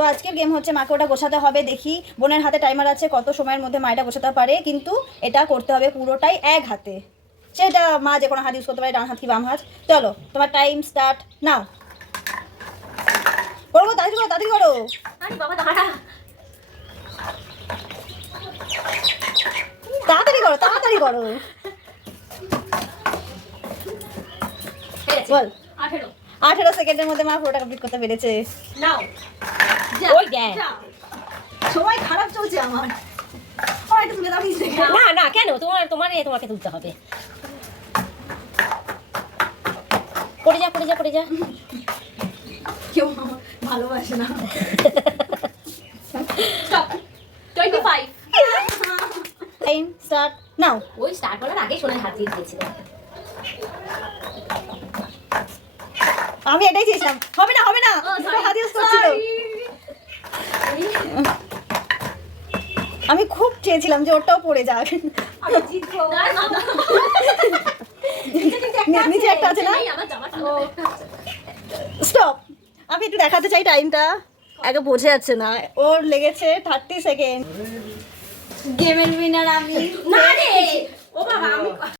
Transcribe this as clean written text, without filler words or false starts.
তো আজকের গেম হচ্ছে মাকে ওটা গোছাতে হবে, দেখি বোনের হাতে টাইমার আছে কত সময়ের মধ্যে মা এটা গোছাতে পারে, কিন্তু এটা করতে হবে পুরোটাই এক হাতে। সেটা মা যে কোনো হাত ইউজ করতে পারে, ডান হাত কি বাম হাত। চলো তোমার টাইম স্টার্ট নাও। করবো তাড়াতাড়ি করো, তাড়াতাড়ি করো। আরে বাবা দাঁড়া, তাড়াতাড়ি করো, তাড়াতাড়ি করো। বল। 18 সেকেন্ডের মধ্যে মা পুরোটা কমপ্লিট করতে পেরেছে। নাও ওই দেখ সময় খারাপ চলছে আমার। একটু তুলে দাও প্লিজ। না না কেন, তোমাকে তুলতে হবে। পড়ে যা পড়ে যা পড়ে যা। কেউ ভালোবাসে না। স্টপ। 25। Time start now. ওই স্টার্ট করার আগে সোনার হাত দিয়ে দিয়েছিল। আমি এটাই চেয়েছিলাম। হবে না হবে না, হাত ইউজ করছিল। আমি খুব চেয়েছিলাম যে ওটাও পড়ে যাক। আমি জিতবো। নিচে একটা আছে না? স্টপ। আমি একটু দেখাতে চাই টাইমটা, আগে বোঝা যাচ্ছে না। ওর লেগেছে 30 সেকেন্ড। গেমের উইনার আমি। না রে, ও বাবা আমি